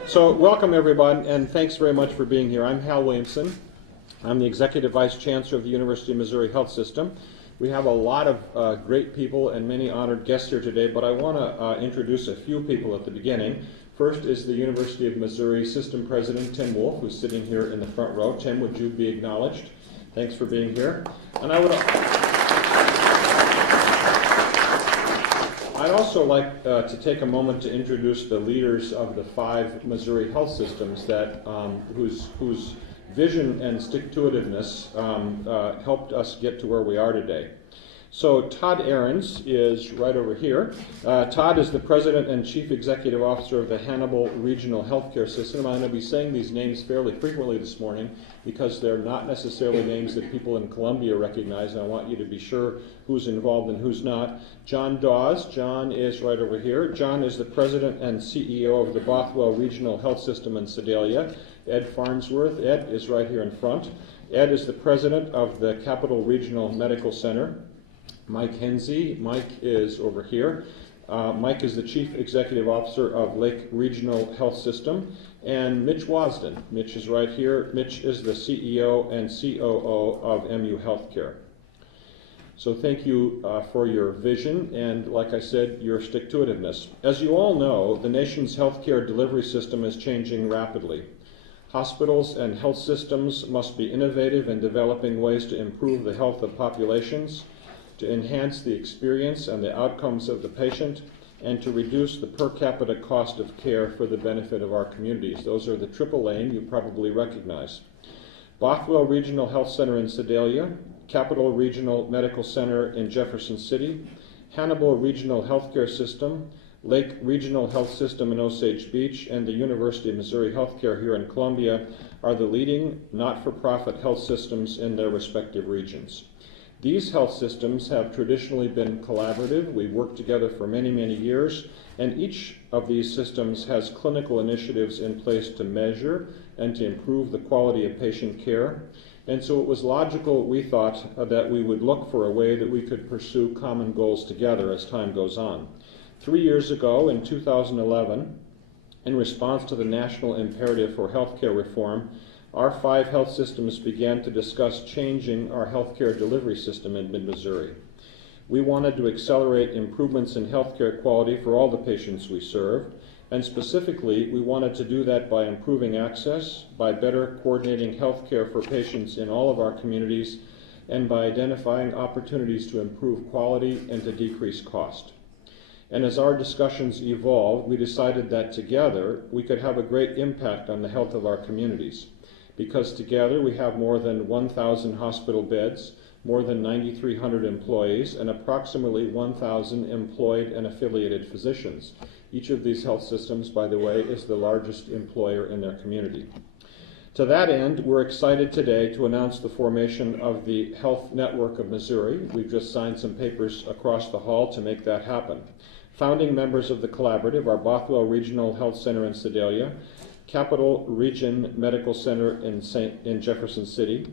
So welcome everyone, and thanks very much for being here. I'm Hal Williamson. I'm the Executive Vice Chancellor of the University of Missouri Health System. We have a lot of great people and many honored guests here today, but I want to introduce a few people at the beginning. First is the University of Missouri System President Tim Wolfe, who's sitting here in the front row. Tim, would you be acknowledged? Thanks for being here. And I'd also like to take a moment to introduce the leaders of the 5 Missouri health systems that whose vision and stick-to-itiveness helped us get to where we are today. So Todd Ahrens is right over here. Todd is the President and Chief Executive Officer of the Hannibal Regional Healthcare System. I'm going to be saying these names fairly frequently this morning because they're not necessarily names that people in Columbia recognize, and I want you to be sure who's involved and who's not. John Dawes. John is right over here. John is the President and CEO of the Bothwell Regional Health System in Sedalia. Ed Farnsworth. Ed is right here in front. Ed is the President of the Capital Regional Medical Center. Mike Hensey. Mike is over here. Mike is the Chief Executive Officer of Lake Regional Health System. And Mitch Wasden. Mitch is right here. Mitch is the CEO and COO of MU Healthcare. So thank you for your vision and, like I said, your stick-to-itiveness. As you all know, the nation's healthcare delivery system is changing rapidly. Hospitals and health systems must be innovative in developing ways to improve the health of populations, to enhance the experience and the outcomes of the patient, and to reduce the per capita cost of care for the benefit of our communities. Those are the triple aim you probably recognize. Bothwell Regional Health Center in Sedalia, Capital Regional Medical Center in Jefferson City, Hannibal Regional Healthcare System, Lake Regional Health System in Osage Beach, and the University of Missouri Healthcare here in Columbia are the leading not-for-profit health systems in their respective regions. These health systems have traditionally been collaborative. We've worked together for many, many years, and each of these systems has clinical initiatives in place to measure and to improve the quality of patient care. And so it was logical, we thought, that we would look for a way that we could pursue common goals together as time goes on. 3 years ago, in 2011, in response to the national imperative for healthcare reform, our 5 health systems began to discuss changing our healthcare delivery system in mid-Missouri. We wanted to accelerate improvements in healthcare quality for all the patients we serve, and specifically, we wanted to do that by improving access, by better coordinating healthcare for patients in all of our communities, and by identifying opportunities to improve quality and to decrease cost. And as our discussions evolved, we decided that together we could have a great impact on the health of our communities. Because together we have more than 1,000 hospital beds, more than 9,300 employees, and approximately 1,000 employed and affiliated physicians. Each of these health systems, by the way, is the largest employer in their community. To that end, we're excited today to announce the formation of the Health Network of Missouri. We've just signed some papers across the hall to make that happen. Founding members of the collaborative are Bothwell Regional Health Center in Sedalia, Capital Region Medical Center in Jefferson City,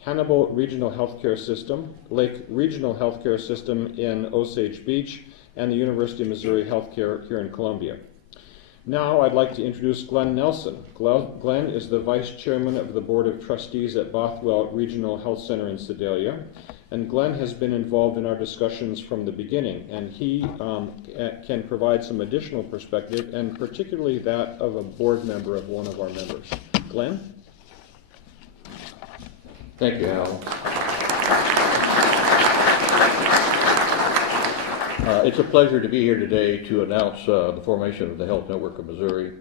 Hannibal Regional Healthcare System, Lake Regional Healthcare System in Osage Beach, and the University of Missouri Healthcare here in Columbia. Now I'd like to introduce Glen Nelson. Glen is the Vice Chairman of the Board of Trustees at Bothwell Regional Health Center in Sedalia, and Glen has been involved in our discussions from the beginning, and he can provide some additional perspective, and particularly that of a board member of one of our members. Glen? Thank you, Hal. It's a pleasure to be here today to announce the formation of the Health Network of Missouri.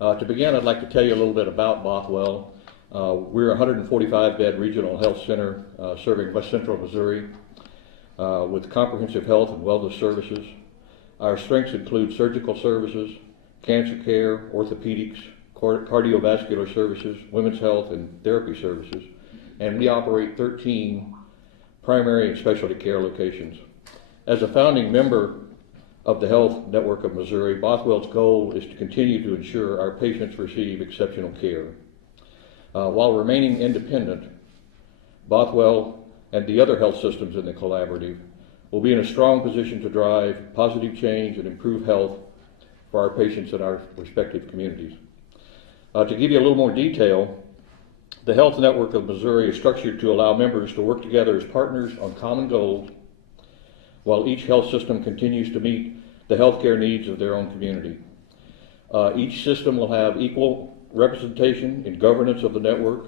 To begin, I'd like to tell you a little bit about Bothwell. We're a 145-bed regional health center serving West Central Missouri with comprehensive health and wellness services. Our strengths include surgical services, cancer care, orthopedics, cardiovascular services, women's health, and therapy services. And we operate 13 primary and specialty care locations. As a founding member of the Health Network of Missouri, Bothwell's goal is to continue to ensure our patients receive exceptional care. While remaining independent, Bothwell and the other health systems in the collaborative will be in a strong position to drive positive change and improve health for our patients in our respective communities. To give you a little more detail, the Health Network of Missouri is structured to allow members to work together as partners on common goals while each health system continues to meet the healthcare needs of their own community. Each system will have equal representation in governance of the network.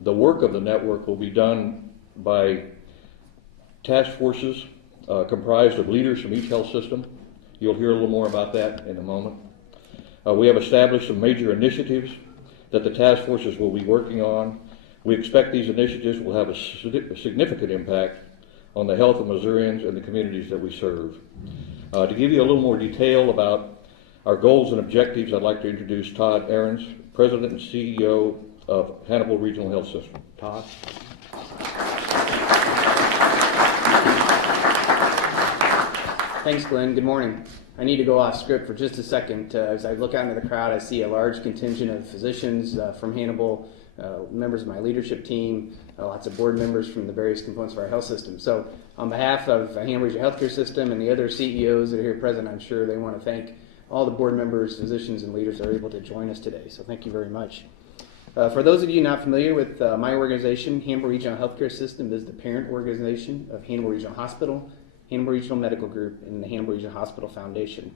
The work of the network will be done by task forces comprised of leaders from each health system. You'll hear a little more about that in a moment. We have established some major initiatives that the task forces will be working on. We expect these initiatives will have a significant impact on the health of Missourians and the communities that we serve. To give you a little more detail about our goals and objectives, I'd like to introduce Todd Ahrens, President and CEO of Hannibal Regional Health System. Todd? Thanks, Glenn. Good morning. I need to go off script for just a second. As I look out into the crowd, I see a large contingent of physicians from Hannibal, members of my leadership team, lots of board members from the various components of our health system. So on behalf of Hannibal Regional Healthcare System and the other CEOs that are here present, I'm sure they want to thank all the board members, physicians, and leaders that are able to join us today. So thank you very much. For those of you not familiar with my organization, Hannibal Regional Healthcare System is the parent organization of Hannibal Regional Hospital, Hannibal Regional Medical Group, and the Hannibal Regional Hospital Foundation.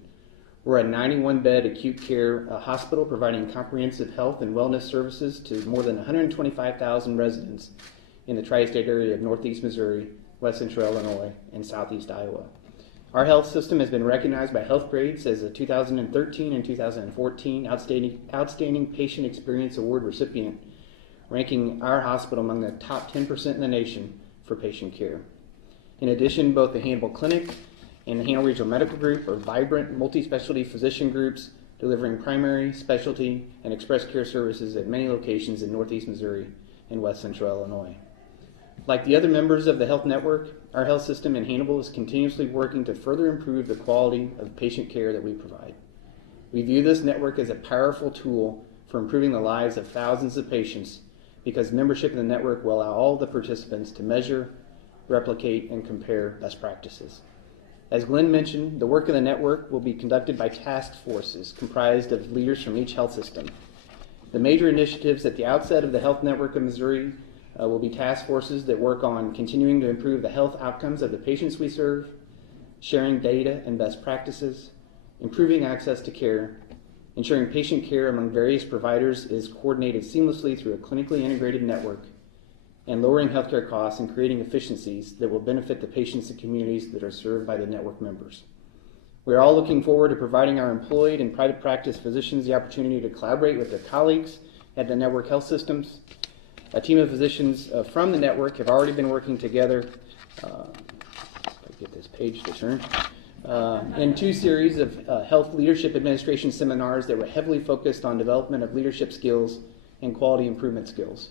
We're a 91-bed acute care hospital providing comprehensive health and wellness services to more than 125,000 residents in the tri-state area of Northeast Missouri, West Central Illinois, and Southeast Iowa. Our health system has been recognized by Health Grades as a 2013 and 2014 Outstanding Patient Experience Award recipient, ranking our hospital among the top 10% in the nation for patient care. In addition, both the Hannibal Clinic and the Hannibal Regional Medical Group are vibrant multi-specialty physician groups delivering primary, specialty, and express care services at many locations in Northeast Missouri and West Central Illinois. Like the other members of the health network, our health system in Hannibal is continuously working to further improve the quality of patient care that we provide. We view this network as a powerful tool for improving the lives of thousands of patients because membership in the network will allow all the participants to measure, replicate, and compare best practices. As Glenn mentioned, the work of the network will be conducted by task forces comprised of leaders from each health system. The major initiatives at the outset of the Health Network of Missouri will be task forces that work on continuing to improve the health outcomes of the patients we serve, sharing data and best practices, improving access to care, ensuring patient care among various providers is coordinated seamlessly through a clinically integrated network, and lowering healthcare costs and creating efficiencies that will benefit the patients and communities that are served by the network members. We are all looking forward to providing our employed and private practice physicians the opportunity to collaborate with their colleagues at the network health systems. A team of physicians from the network have already been working together, if I get this page to turn, in 2 series of health leadership administration seminars that were heavily focused on development of leadership skills and quality improvement skills.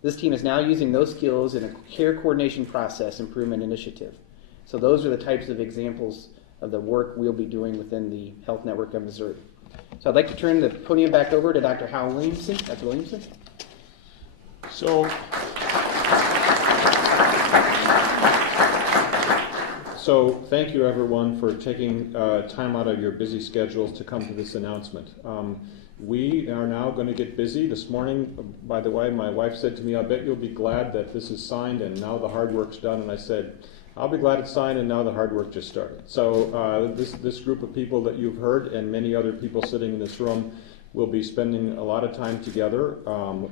This team is now using those skills in a care coordination process improvement initiative. So those are the types of examples of the work we'll be doing within the Health Network of Missouri. So I'd like to turn the podium back over to Dr. Hal Williamson. Dr. Williamson. So thank you everyone for taking time out of your busy schedules to come to this announcement. We are now going to get busy. This morning, by the way, my wife said to me, "I bet you'll be glad that this is signed and now the hard work's done." And I said, "I'll be glad it's signed and now the hard work just started." So this group of people that you've heard and many other people sitting in this room will be spending a lot of time together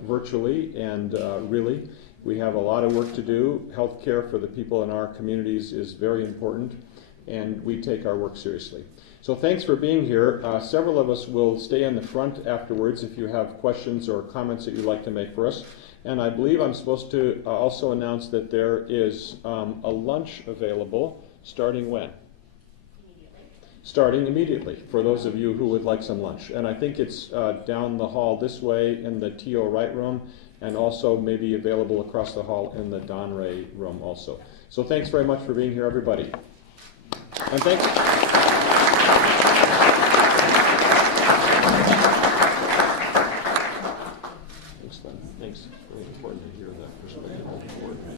virtually, and really we have a lot of work to do. Healthcare for the people in our communities is very important, and we take our work seriously. So thanks for being here. Several of us will stay in the front afterwards if you have questions or comments that you'd like to make for us. And I believe I'm supposed to also announce that there is a lunch available starting when? Starting immediately, for those of you who would like some lunch. And I think it's down the hall this way in the T.O. Wright room, and also maybe available across the hall in the Don Ray room also. So thanks very much for being here, everybody. And thanks.